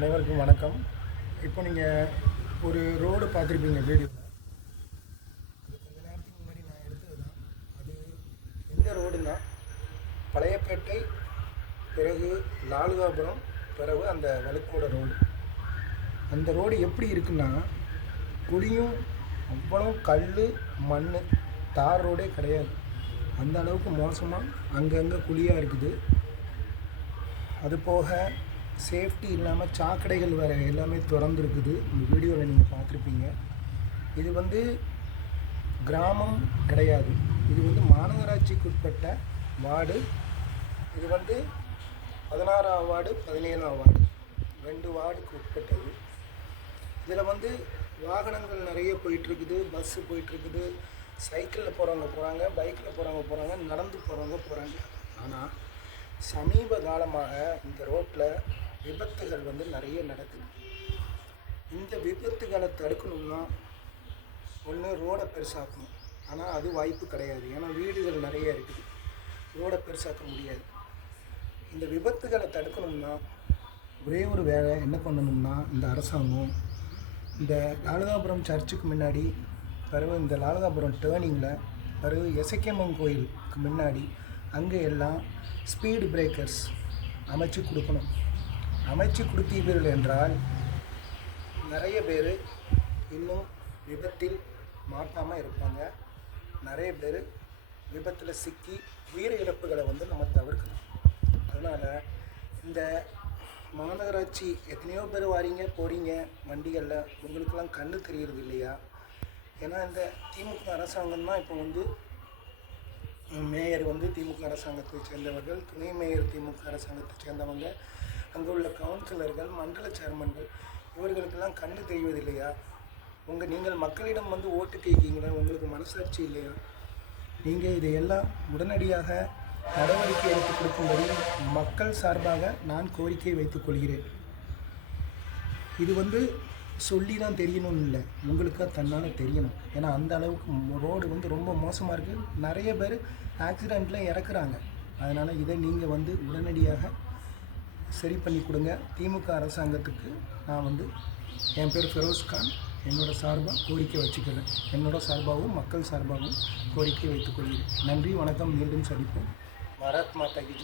அனைவருக்கும் வணக்கம். இப்போ நீங்கள் ஒரு ரோடு பார்த்துருப்பீங்க வீடியோவில் அது கொஞ்ச நேரத்துக்கு முன்னாடி நான் எடுத்தது தான் அது எந்த ரோடுன்னா பழையப்பேட்டை பிறகு லாலுகாபுரம் பிறகு அந்த வழுக்கோட ரோடு. அந்த ரோடு எப்படி இருக்குன்னா குழியும் அவ்வளோ கல் மண் தார் ரோடே கிடையாது. அந்த அளவுக்கு மோசமாக அங்கங்கே குழியாக இருக்குது. அது போக சேஃப்டி இல்லாமல் சாக்கடைகள் வேறு எல்லாமே திறந்துருக்குது. இந்த வீடியோவில் நீங்கள் பார்த்துருப்பீங்க. இது வந்து கிராமம் கிடையாது. இது வந்து மாநகராட்சிக்கு உட்பட்ட வார்டு. இது வந்து பதினாறாம் வார்டு பதினேழாம் வார்டு. ரெண்டு வார்டுக்கு உட்பட்டது. இதில் வந்து வாகனங்கள் நிறைய போயிட்டுருக்குது. பஸ்ஸு போயிட்டுருக்குது. சைக்கிளில் போகிறவங்க போகிறாங்க பைக்கில் போகிறவங்க போகிறாங்க நடந்து போகிறவங்க போகிறாங்க ஆனால் சமீப காலமாக இந்த ரோட்டில் விபத்துகள் வந்து நிறைய நடக்குது. இந்த விபத்துகளை தடுக்கணும்னா ஒன்று ரோடை பெருசாக்கணும். ஆனால் அது வாய்ப்பு கிடையாது. ஏன்னா வீடுகள் நிறைய இருக்குது. ரோடை பெருசாக்க முடியாது. இந்த விபத்துகளை தடுக்கணும்னா ஒரே ஒரு வேலை என்ன பண்ணணும்னா இந்த அரசாங்கம் இந்த லாலதாபுரம் சர்ச்சுக்கு முன்னாடி பிறகு இந்த லாலதாபுரம் டேர்னிங்கில் பிறகு எசக்கியம்மன் கோயிலுக்கு முன்னாடி அங்கே எல்லாம் ஸ்பீடு பிரேக்கர்ஸ் அமைச்சு கொடுக்கணும். அமைச்சு கொடுத்தீர்கள் என்றால் நிறைய பேர் இன்னும் விபத்தில் மாட்டாமல் இருப்பாங்க. நிறைய பேர் விபத்தில் சிக்கி உயிர் இழப்புகளை வந்து நம்ம தவிர்க்கணும். அதனால் இந்த மாநகராட்சி எத்தனையோ பேர் வாரீங்க போகிறீங்க வண்டிகளில். உங்களுக்கெல்லாம் கண்ணு தெரியறது இல்லையா? ஏன்னா இந்த திமுக அரசாங்கம் தான் இப்போ வந்து மேயர் வந்து திமுக அரசாங்கத்தை சேர்ந்தவர்கள் துணை மேயர் திமுக அரசாங்கத்தை சேர்ந்தவங்க. அங்கே உள்ள கவுன்சிலர்கள் மண்டல சேர்மன்கள் இவர்களுக்கெல்லாம் கண்ணு தெரிவதில்லையா உங்கள் நீங்கள் மக்களிடம் வந்து ஓட்டு கேட்கீங்களா? உங்களுக்கு மனசாட்சி இல்லையா? நீங்கள் இதையெல்லாம் உடனடியாக நடவடிக்கை எடுத்து கொடுக்கும்படி மக்கள் சார்பாக நான் கோரிக்கை வைத்துக் கொள்கிறேன். இது வந்து சொல்லி தான் தெரியணும்னு இல்லை. உங்களுக்கு தன்னால் தெரியணும். ஏன்னா அந்த அளவுக்கு ரோடு வந்து ரொம்ப மோசமாக இருக்குது நிறைய பேர் ஆக்சிடெண்ட்டில் இறக்குறாங்க. அதனால் இதை நீங்கள் வந்து உடனடியாக சரி பண்ணி கொடுங்க. திமுக அரசாங்கத்துக்கு நான் வந்து என் பேர் ஃபெரோஸ் கான். என்னோட சார்பாக கோரிக்கை வச்சுக்கிறேன். என்னோட சார்பாகவும் மக்கள் சார்பாகவும் கோரிக்கை வைத்துக்கொள்கிறேன் நன்றி வணக்கம். மீண்டும் சந்திப்போம். பாரத் மாதா கி